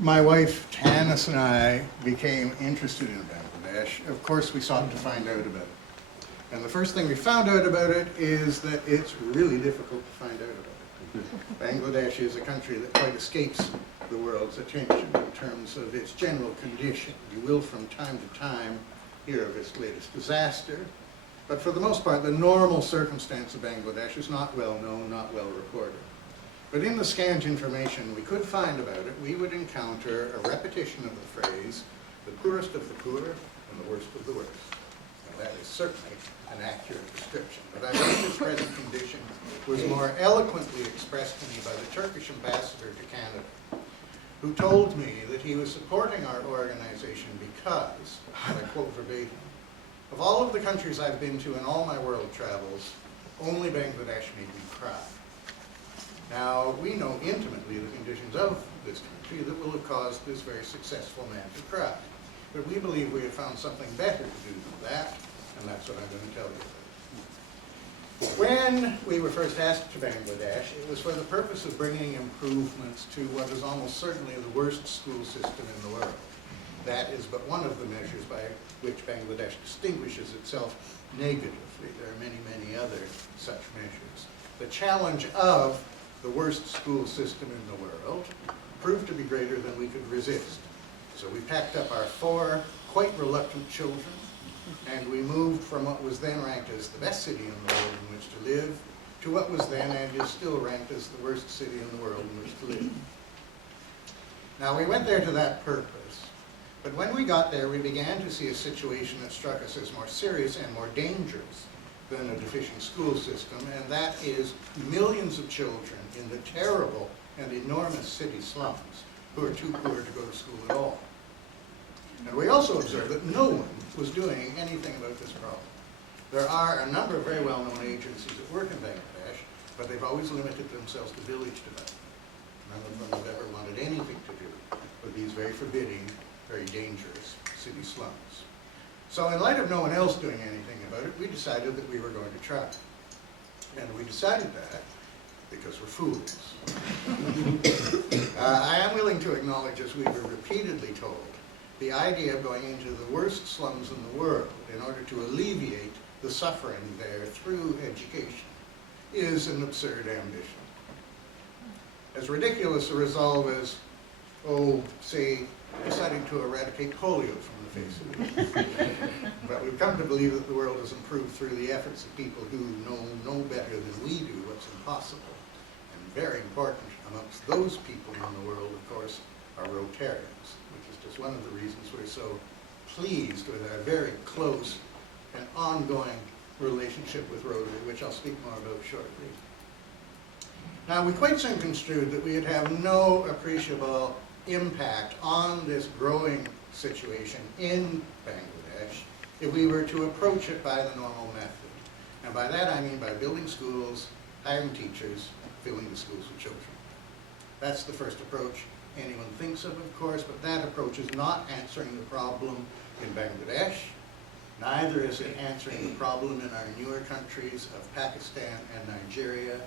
My wife Tanis and I became interested in Bangladesh. Of course, we sought to find out about it. And the first thing we found out about it is that it's really difficult to find out about it. Bangladesh is a country that quite escapes the world's attention in terms of its general condition. You will from time to time hear of its latest disaster, but for the most part, the normal circumstance of Bangladesh is not well known, not well reported. But in the scant information we could find about it, we would encounter a repetition of the phrase, the poorest of the poor and the worst of the worst. Now that is certainly an accurate description, but I wish this present condition was more eloquently expressed to me by the Turkish ambassador to Canada, who told me that he was supporting our organization because, and I quote verbatim, of all of the countries I've been to in all my world travels, only Bangladesh made me cry. Now, we know intimately the conditions of this country that will have caused this very successful man to cry. But we believe we have found something better to do than that, and that's what I'm going to tell you about. When we were first asked to Bangladesh, it was for the purpose of bringing improvements to what is almost certainly the worst school system in the world. That is but one of the measures by which Bangladesh distinguishes itself negatively. There are many, many other such measures. The challenge of the worst school system in the world proved to be greater than we could resist. So we packed up our 4 quite reluctant children, and we moved from what was then ranked as the best city in the world in which to live to what was then and is still ranked as the worst city in the world in which to live. Now, we went there to that purpose, but when we got there, we began to see a situation that struck us as more serious and more dangerous than a deficient school system, and that is millions of children in the terrible and enormous city slums who are too poor to go to school at all. And we also observed that no one was doing anything about this problem. There are a number of very well-known agencies that work in Bangladesh, but they've always limited themselves to village development. None of them have ever wanted anything to do with these very forbidding, very dangerous city slums. So in light of no one else doing anything about it, we decided that we were going to try. And we decided that because we're fools. I am willing to acknowledge, as we were repeatedly told, the idea of going into the worst slums in the world in order to alleviate the suffering there through education is an absurd ambition. As ridiculous a resolve as, say, deciding to eradicate polio from the face of the earth. But we've come to believe that the world has improved through the efforts of people who know better than we do what's impossible. And very important amongst those people in the world, of course, are Rotarians, which is just one of the reasons we're so pleased with our very close and ongoing relationship with Rotary, which I'll speak more about shortly. Now, we quite soon construed that we'd have no appreciable impact on this growing situation in Bangladesh if we were to approach it by the normal method. And by that I mean by building schools, hiring teachers, filling the schools with children. That's the first approach anyone thinks of course, but that approach is not answering the problem in Bangladesh, neither is it answering the problem in our newer countries of Pakistan and Nigeria,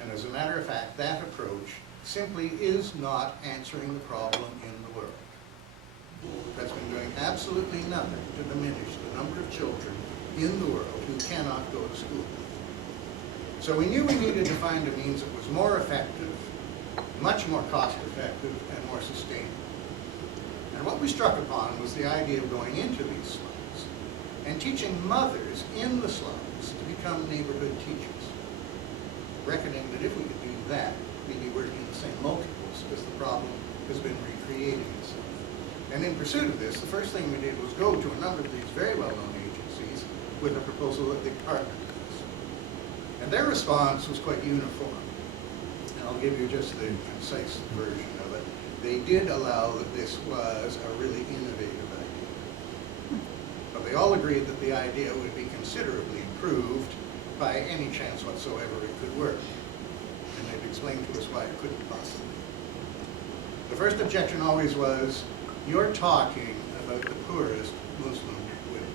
and as a matter of fact, that approach simply is not answering the problem in the world. That's been doing absolutely nothing to diminish the number of children in the world who cannot go to school. So we knew we needed to find a means that was more effective, much more cost-effective, and more sustainable. And what we struck upon was the idea of going into these slums and teaching mothers in the slums to become neighborhood teachers, reckoning that if we could do that, we'd be working in the same multiples because the problem has been recreating itself. And in pursuit of this, the first thing we did was go to a number of these very well-known agencies with a proposal that they partner with us. And their response was quite uniform. And I'll give you just the concise version of it. They did allow that this was a really innovative idea. But they all agreed that the idea would be considerably improved by any chance whatsoever it could work. And they've explained to us why it couldn't possibly. The first objection always was, you're talking about the poorest Muslim women.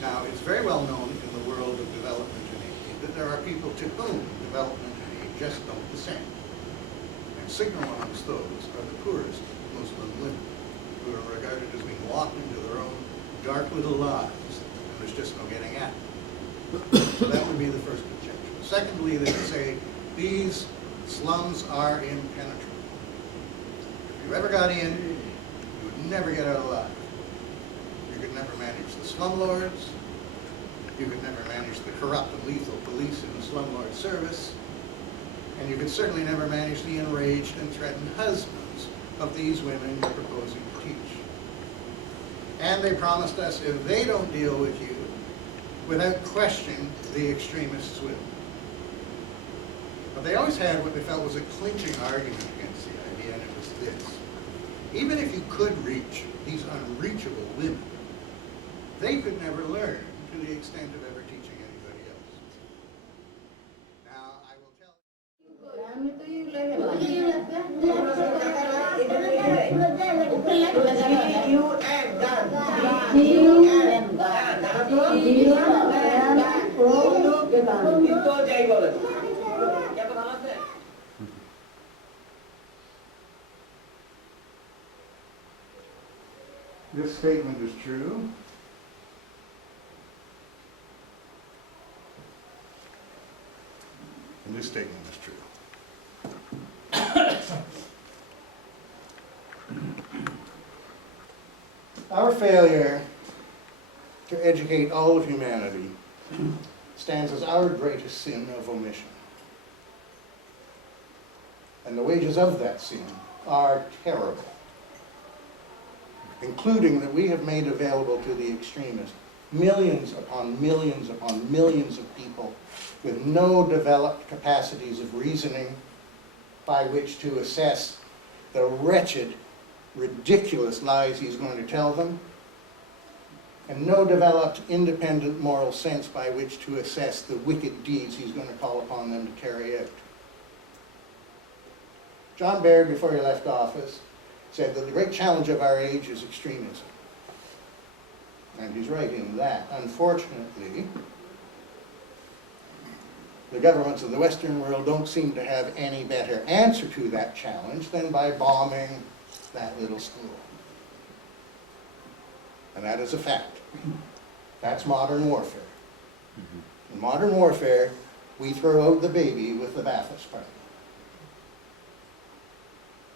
Now, it's very well known in the world of development and aid that there are people to whom development and aid just don't descend. And signal amongst those are dark little lies, and there's just no getting at them. So that would be the first objection. Secondly, they would say, these slums are impenetrable. If you ever got in, you would never get out alive. You could never manage the slumlords. You could never manage the corrupt and lethal police in the slumlord service. And you could certainly never manage the enraged and threatened husbands of these women you're proposing to teach. And they promised us if they don't deal with you, without question, the extremists will. But they always had what they felt was a clinching argument against the idea, and it was this. Even if you could reach these unreachable women, they could never learn to the extent of ever teaching anybody else. Now, I will tell this statement is true. And this statement is true. Our failure to educate all of humanity stands as our greatest sin of omission. And the wages of that sin are terrible, including that we have made available to the extremists millions upon millions upon millions of people with no developed capacities of reasoning by which to assess the wretched, ridiculous lies he's going to tell them, and no developed independent moral sense by which to assess the wicked deeds he's going to call upon them to carry out. John Baird, before he left office, said that the great challenge of our age is extremism. And he's right in that. Unfortunately, the governments of the Western world don't seem to have any better answer to that challenge than by bombing that little school. And that is a fact. That's modern warfare. In modern warfare, we throw out the baby with the bathwater.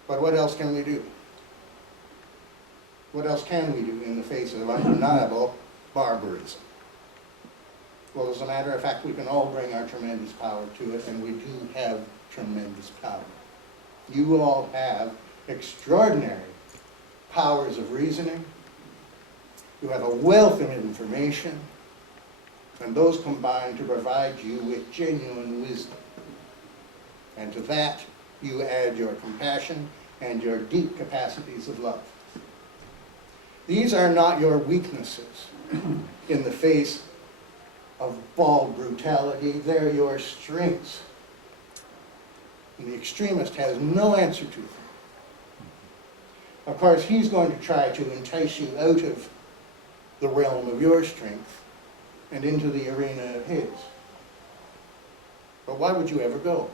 But what else can we do? What else can we do in the face of undeniable barbarism? Well, as a matter of fact, we can all bring our tremendous power to it, and we do have tremendous power. You all have extraordinary powers of reasoning. You have a wealth of information, and those combine to provide you with genuine wisdom. And to that, you add your compassion and your deep capacities of love. These are not your weaknesses in the face of bald brutality. They're your strengths. And the extremist has no answer to them. Of course, he's going to try to entice you out of the realm of your strength and into the arena of his. But why would you ever go?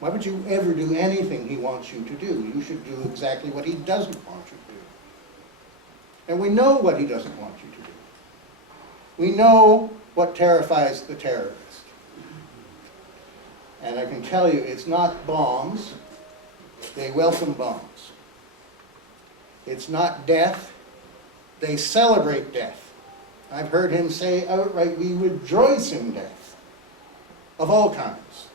Why would you ever do anything he wants you to do? You should do exactly what he doesn't want you to do. And we know what he doesn't want you to do. We know what terrifies the terrorist. And I can tell you, it's not bombs. They welcome bombs. It's not death. They celebrate death. I've heard him say outright, we rejoice in death of all kinds.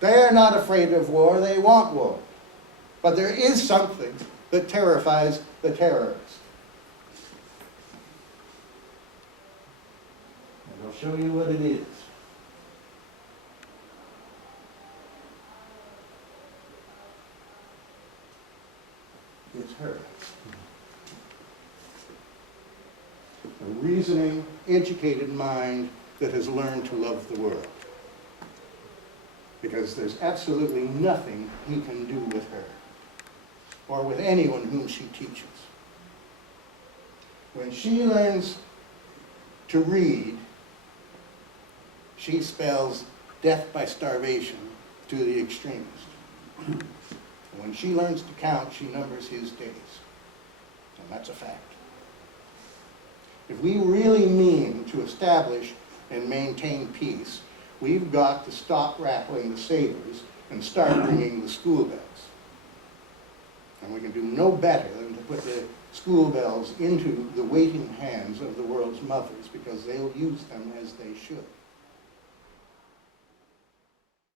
They're not afraid of war, they want war. But there is something that terrifies the terrorist. And I'll show you what it is. It's her. A reasoning, educated mind that has learned to love the world. Because there's absolutely nothing he can do with her, or with anyone whom she teaches. When she learns to read, she spells death by starvation to the extremist. When she learns to count, she numbers his days. And that's a fact. If we really mean to establish and maintain peace, we've got to stop rattling the sabers and start ringing the school bells. And we can do no better than to put the school bells into the waiting hands of the world's mothers, because they'll use them as they should.